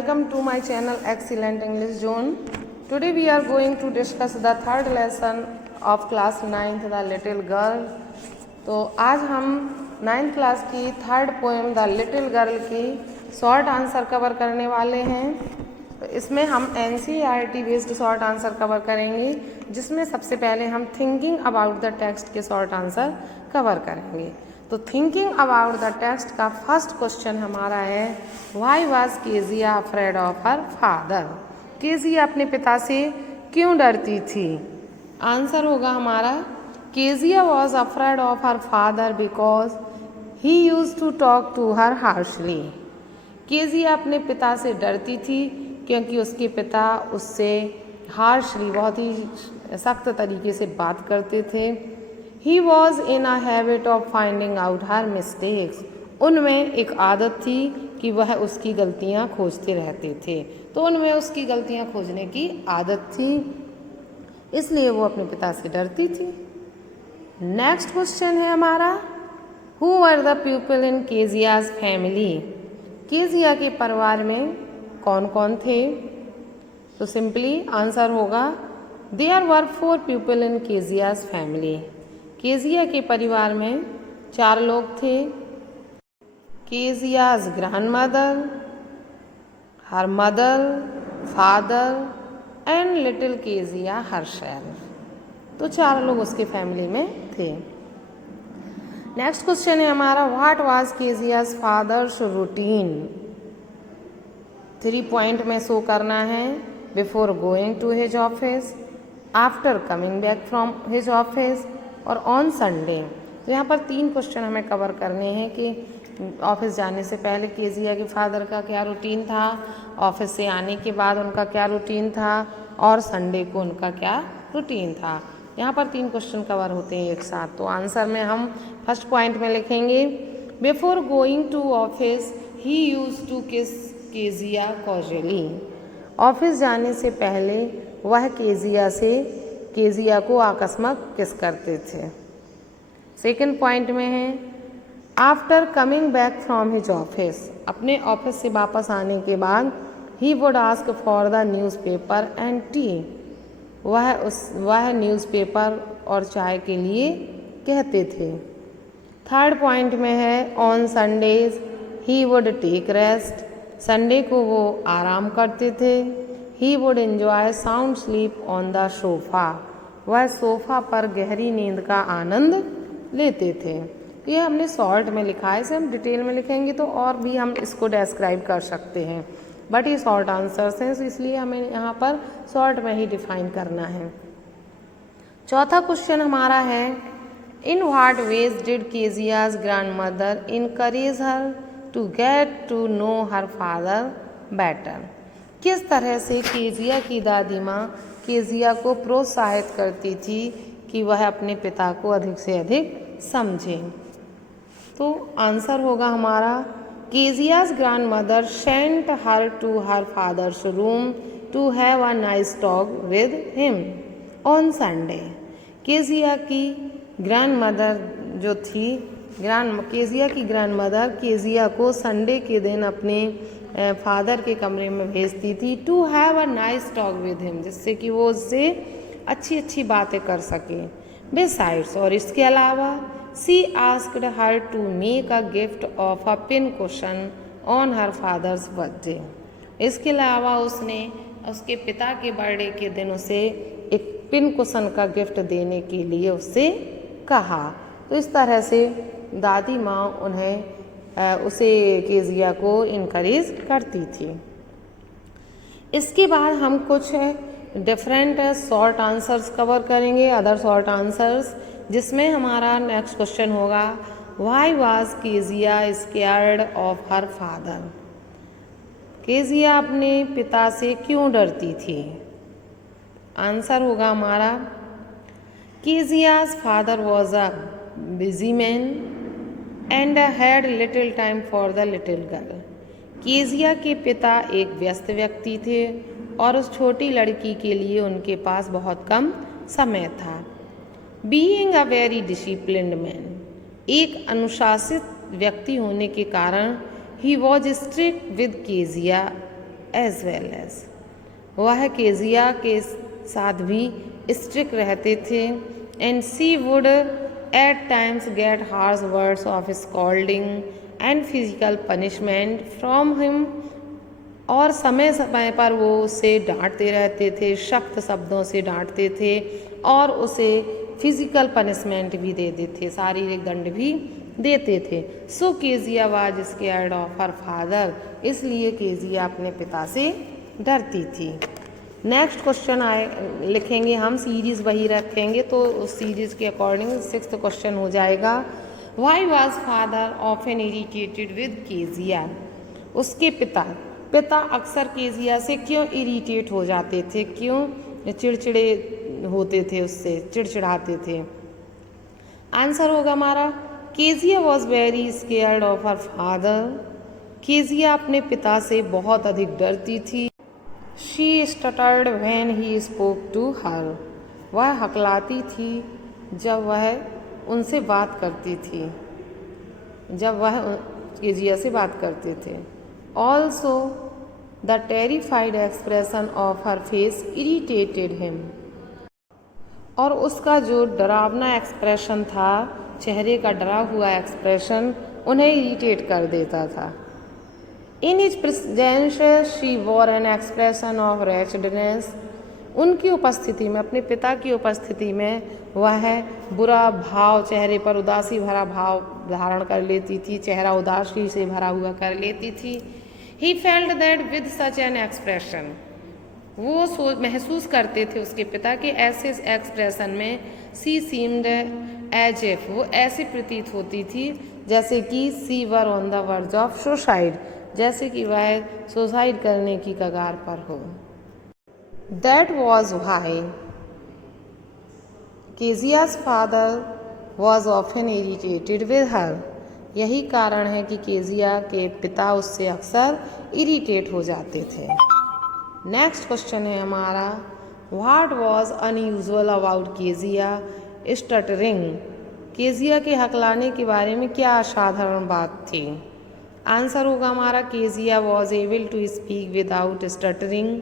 welcome to my channel Excellent English Zone. Today we are going to discuss the third lesson of class 9th The Little Girl. तो आज हम 9th class की third poem the little girl की short answer cover करने वाले हैं। तो इसमें हम NCERT based short answer cover करेंगे, जिसमें सबसे पहले हम थिंकिंग अबाउट द टेक्स्ट के शॉर्ट आंसर कवर करेंगे। तो थिंकिंग अबाउट द टेक्स्ट का फर्स्ट क्वेश्चन हमारा है, why was Kezia afraid of her father. Kezia अपने पिता से क्यों डरती थी? आंसर होगा हमारा, Kezia was afraid of her father because he use to talk to her harshly. Kezia अपने पिता से डरती थी क्योंकि उसके पिता उससे हार्शली, बहुत ही सख्त तरीके से बात करते थे। He was in a habit of finding out her mistakes. उनमें एक आदत थी कि वह उसकी गलतियां खोजते रहते थे, तो उनमें उसकी गलतियां खोजने की आदत थी, इसलिए वो अपने पिता से डरती थी। नेक्स्ट क्वेश्चन है हमारा, who were the people in Kezia's family. Kezia के परिवार में कौन कौन थे? तो सिंपली आंसर होगा, there were 4 people in Kezia's family. Kezia के परिवार में 4 लोग थे। Kezia's grandmother, her mother, father and little Kezia herself. तो 4 लोग उसके फैमिली में थे। नेक्स्ट क्वेश्चन है हमारा, what was Kezia's father's routine. 3 point में शो करना है, before going to his office, after coming back from his office और ऑन संडे। तो यहाँ पर 3 क्वेश्चन हमें कवर करने हैं कि ऑफिस जाने से पहले केजिया के फादर का क्या रूटीन था, ऑफिस से आने के बाद उनका क्या रूटीन था और संडे को उनका क्या रूटीन था। यहाँ पर 3 क्वेश्चन कवर होते हैं एक साथ। तो आंसर में हम फर्स्ट पॉइंट में लिखेंगे, before going to office he use to kiss Kezia casually. Office जाने से पहले वह केजिया को आकस्मक किस करते थे। सेकंड पॉइंट में है, after coming back from his office. अपने ऑफिस से वापस आने के बाद he would ask for the newspaper and T. वह न्यूज़पेपर और चाय के लिए कहते थे। थर्ड पॉइंट में है, on Sundays he would take rest. Sunday को वो आराम करते थे। He would enjoy sound sleep on the sofa. वह सोफा पर गहरी नींद का आनंद लेते थे। ये हमने शॉर्ट में लिखा है, इसे हम डिटेल में लिखेंगे तो और भी हम इसको डिस्क्राइब कर सकते हैं, बट ये शॉर्ट आंसर्स हैं, इसलिए हमें यहाँ पर शॉर्ट में ही डिफाइन करना है। चौथा क्वेश्चन हमारा है, in what ways did Kezia's grandmother encourage her to get to know her father better. किस तरह से केजिया की दादी माँ केजिया को प्रोत्साहित करती थी कि वह अपने पिता को अधिक से अधिक समझे। तो आंसर होगा हमारा, Kezia's grandmother sent her to her father's room to have a nice talk with him on Sunday. Kezia की ग्रैंडमदर जो थी, केजिया की ग्रैंडमदर केजिया को संडे के दिन अपने फादर के कमरे में भेजती थी, to have a nice talk with him, जिससे कि वो उससे अच्छी अच्छी बातें कर सके। बिसाइड्स, और इसके अलावा, she asked her to make a gift of a pin cushion on her father's birthday. इसके अलावा उसने उसके पिता के बर्थडे के दिन उसे एक पिन कुशन का गिफ्ट देने के लिए उससे कहा। तो इस तरह से दादी माँ उसे केजिया को इनकरेज करती थी। इसके बाद हम कुछ डिफरेंट शॉर्ट आंसर्स कवर करेंगे, अदर शॉर्ट आंसर्स, जिसमें हमारा नेक्स्ट क्वेश्चन होगा, why was Kezia scared of her father. Kezia अपने पिता से क्यों डरती थी? आंसर होगा हमारा, Kezia's father was a busy man and had little time for the little girl. Kezia के पिता एक व्यस्त व्यक्ति थे और उस छोटी लड़की के लिए उनके पास बहुत कम समय था। Being a very disciplined man, एक अनुशासित व्यक्ति होने के कारण, he was strict with Kezia as well as. वह केजिया के साथ भी स्ट्रिक्ट रहते थे and she would at times get harsh words of scolding and physical punishment from him. और समय समय पर वो उसे डांटते रहते थे, सख्त शब्दों से डांटते थे और उसे फिजिकल पनिशमेंट भी देते थे, शारीरिक दंड भी देते थे। So Kezia was scared of her father, इसलिए केजिया अपने पिता से डरती थी। नेक्स्ट क्वेश्चन लिखेंगे हम, सीरीज वही रखेंगे तो उस सीरीज के अकॉर्डिंग 6th क्वेश्चन हो जाएगा। Why was father often irritated with Kezia. उसके पिता अक्सर केजिया से क्यों इरिटेट हो जाते थे, क्यों चिड़चिड़े होते थे, उससे चिड़चिड़ाते थे। आंसर होगा हमारा Kezia was very scared of her father. Kezia अपने पिता से बहुत अधिक डरती थी। She stuttered when he spoke to her. वह हकलाती थी जब वह उनसे बात करती थी, जब वह केजिया से बात करते थे। Also the terrified expression of her face irritated him. और उसका जो डरावना एक्सप्रेशन था, चेहरे का डरा हुआ एक्सप्रेशन उन्हें इरिटेट कर देता था। In his presence she wore an expression of wretchedness. उनकी उपस्थिति में, अपने पिता की उपस्थिति में वह बुरा भाव, चेहरे पर उदासी भरा भाव धारण कर लेती थी, चेहरा उदासी से भरा हुआ कर लेती थी। He felt that with such an expression. वो महसूस करते थे उसके पिता के ऐसे एक्सप्रेशन में, सी सीम्ड एज इफ, वो ऐसे प्रतीत होती थी जैसे कि she were on the verge of suicide, जैसे कि वह सुसाइड करने की कगार पर हो। That was why Kezia's father was often irritated with her. यही कारण है कि केजिया के पिता उससे अक्सर इरिटेट हो जाते थे। नेक्स्ट क्वेश्चन है हमारा, what was unusual about Kezia stuttering. Kezia के हकलाने के बारे में क्या असाधारण बात थी। आंसर होगा हमारा Kezia was able to speak without stuttering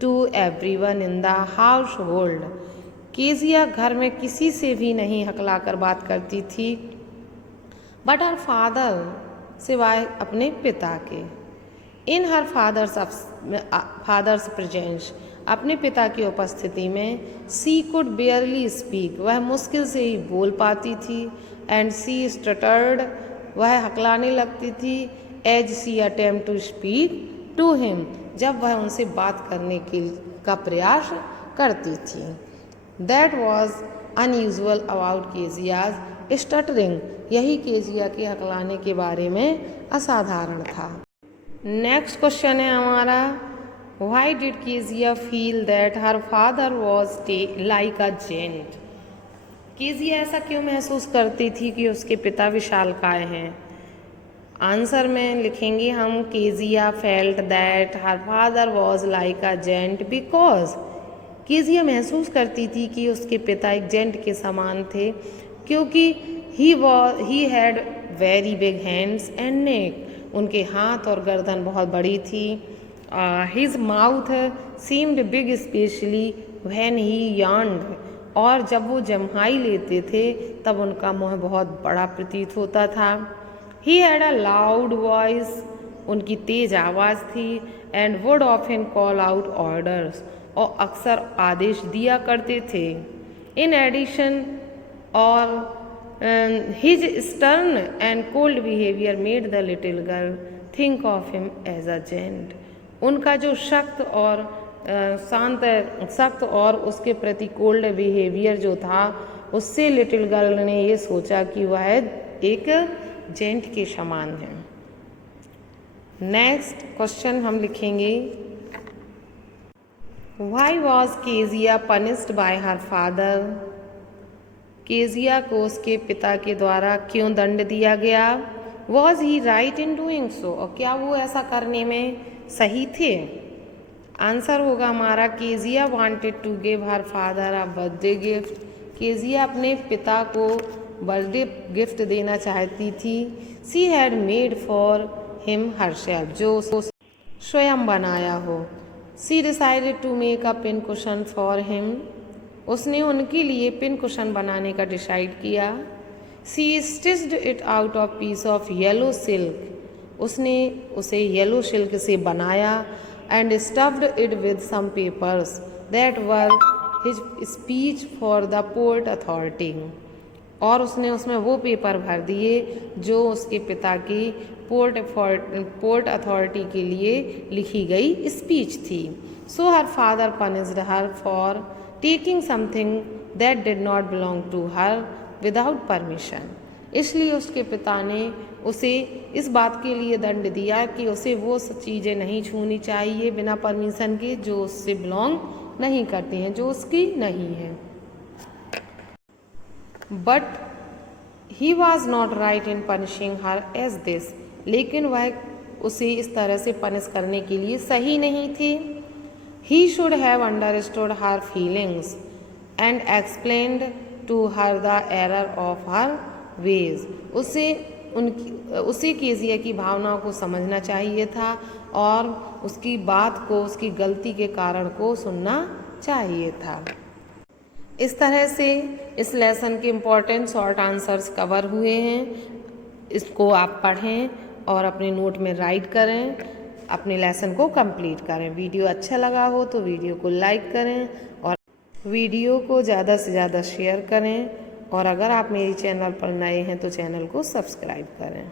to everyone in the household. Kezia घर में किसी से भी नहीं हकलाकर बात करती थी, बट हर फादर, सिवाय अपने पिता के। इन हर फादर्स प्रेजेंस, अपने पिता की उपस्थिति में, सी कुड बेयरली स्पीक, वह मुश्किल से ही बोल पाती थी, एंड सी स्टटर्ड, वह हकलाने लगती थी, as she attempt to speak to him, जब वह उनसे बात करने का प्रयास करती थी। That was unusual about Kezia's stuttering. यही केजिया के हकलाने के बारे में असाधारण था। नेक्स्ट क्वेश्चन है हमारा, why did Kezia feel that her father was like a giant. Kezia ऐसा क्यों महसूस करती थी कि उसके पिता विशालकाय हैं। आंसर में लिखेंगे हम, Kezia felt that her father was like a giant because. Kezia महसूस करती थी कि उसके पिता एक जेंट के समान थे, क्योंकि he had very big hands and neck, उनके हाथ और गर्दन बहुत बड़ी थी। His mouth seemed big specially when he yawned, और जब वो जम्हाई लेते थे तब उनका मुंह बहुत बड़ा प्रतीत होता था। He had a loud voice, उनकी तेज आवाज़ थी, and would often call out orders, और अक्सर आदेश दिया करते थे। इन एडिशन और his stern and cold behaviour made the little girl think of him as a giant. उनका जो सख्त और उसके प्रति कोल्ड बिहेवियर जो था, उससे लिटिल गर्ल ने ये सोचा कि वह एक जेंट के समान है। नेक्स्ट क्वेश्चन हम लिखेंगे, why was Kezia punished bye her father. Kezia को उसके पिता के द्वारा क्यों दंड दिया गया। Was he right in doing so, और क्या वो ऐसा करने में सही थे। आंसर होगा हमारा, Kezia wanted to give her father a birthday gift. Kezia अपने पिता को बर्थडे गिफ्ट देना चाहती थी। She had made for him herself, जो स्वयं बनाया हो। She decided to make a pin cushion for him. उसने उनके लिए पिन कुशन बनाने का डिसाइड किया। She stitched it out of piece of yellow silk. उसने उसे येलो सिल्क से बनाया। And stuffed it with some papers that were his speech for the port authority. और उसने उसमें वो पेपर भर दिए जो उसके पिता की पोर्ट अथॉरिटी के लिए लिखी गई स्पीच थी। So her father punished her for taking something that did not belong to her without permission. इसलिए उसके पिता ने उसे इस बात के लिए दंड दिया कि उसे वो चीज़ें नहीं छूनी चाहिए बिना परमिशन के जो उससे बिलोंग नहीं करती हैं, जो उसकी नहीं है। But he was not right in punishing her as this. लेकिन वह उसे इस तरह से पनिश करने के लिए सही नहीं थे। He should have understood her feelings and explained to her the error of her ways. उसे कीजिए की भावनाओं को समझना चाहिए था और उसकी बात को, उसकी गलती के कारण को सुनना चाहिए था। इस तरह से इस लेसन के इम्पोर्टेंट शॉर्ट आंसर्स कवर हुए हैं। इसको आप पढ़ें और अपने नोट में राइट करें, अपने लेसन को कंप्लीट करें। वीडियो अच्छा लगा हो तो वीडियो को लाइक करें और वीडियो को ज़्यादा से ज़्यादा शेयर करें। और अगर आप मेरी चैनल पर नए हैं तो चैनल को सब्सक्राइब करें।